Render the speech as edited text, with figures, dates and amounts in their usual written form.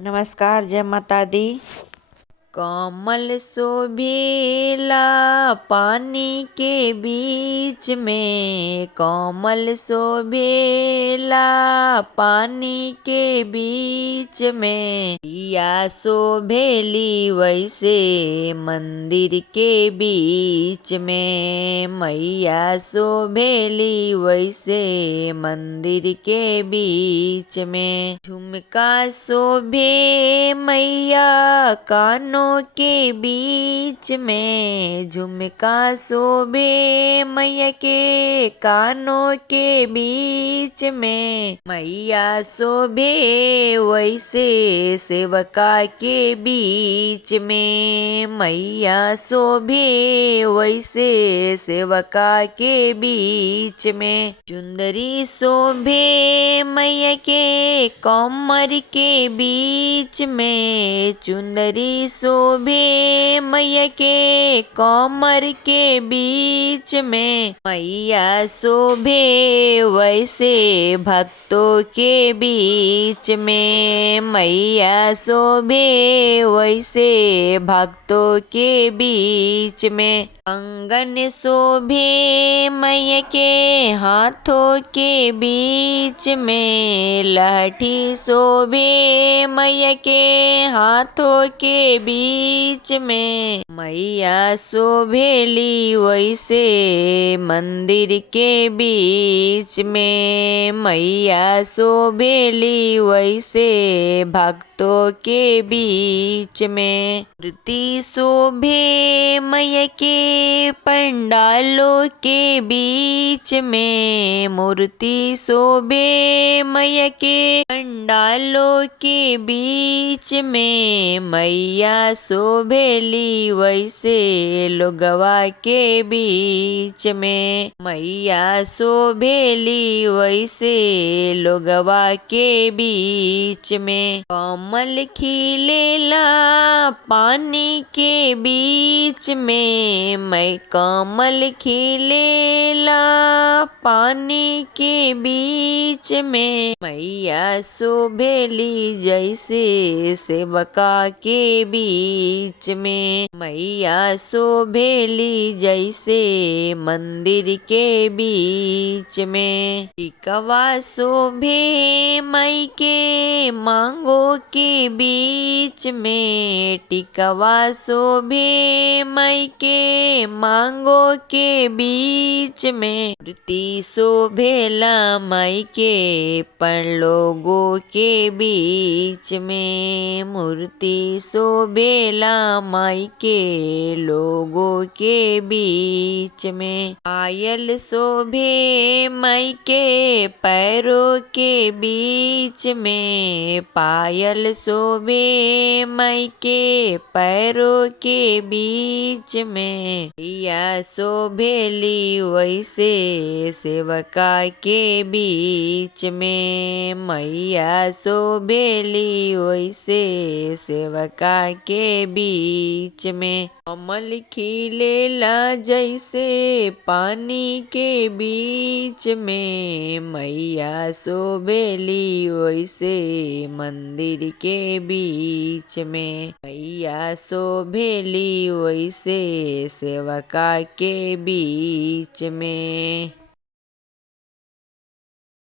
नमस्कार, जय माता दी। कमल शोभेला पानी के बीच में, कमल शोभेला पानी के बीच में। मैया शोभेली वैसे मंदिर के बीच में, मैया शोभेली वैसे मंदिर के बीच में। झुमका शोभे मैया कानों के बीच में, झुमका शोभे मैया के कानों के बीच में। मैया शोभे वैसे सेवका के बीच में, मैया शोभे वैसे सेवका के बीच में। चुंदरी शोभे मैया के कमर के बीच में, चुंदरी शोभे मैया के कमर के बीच में। मैया शोभे वैसे भक्तों के बीच में, मैया शोभे वैसे भक्तों के बीच में। कंगन शोभे मैया के हाथों के बीच में, लहठी शोभे मैया के हाथों के बीच में। मैया शोभेली वैसे मंदिर के बीच में, मैया शोभेली वैसे भक्तों के बीच में। मूर्ति शोभे मैया के पंडालों के बीच में, मूर्ति शोभे मैया के पंडालों के बीच में। मैया शोभेली वैसे लोगवा के बीच में, मैया शोभेली वैसे लोगवा के बीच में। कमल खिलेला पानी के बीच में, मैं कमल खिलेला पानी के बीच में। मैया शोभेली जैसे सेवका के बीच में, मैया शोभेली जैसे मंदिर के बीच में। टिकवा शोभे मई के मांगो के बीच में, टिकवा शोभे मई के मांगो के बीच में। मूर्ति शोभेला माई के परलोगों के बीच में, मूर्ति शोभेला माई के लोगों के बीच में। पायल शोभे माई के पैरों के बीच में, पायल शोभे माई के पैरों के बीच में। मैया शोभेली वैसे सेवका के बीच में, मैया शोभेली वैसे सेवका के बीच में। कमल खिलेला जैसे पानी के बीच में, मैया शोभेली वैसे मंदिर के बीच में। मैया शोभेली वैसे सेवका के बीच में।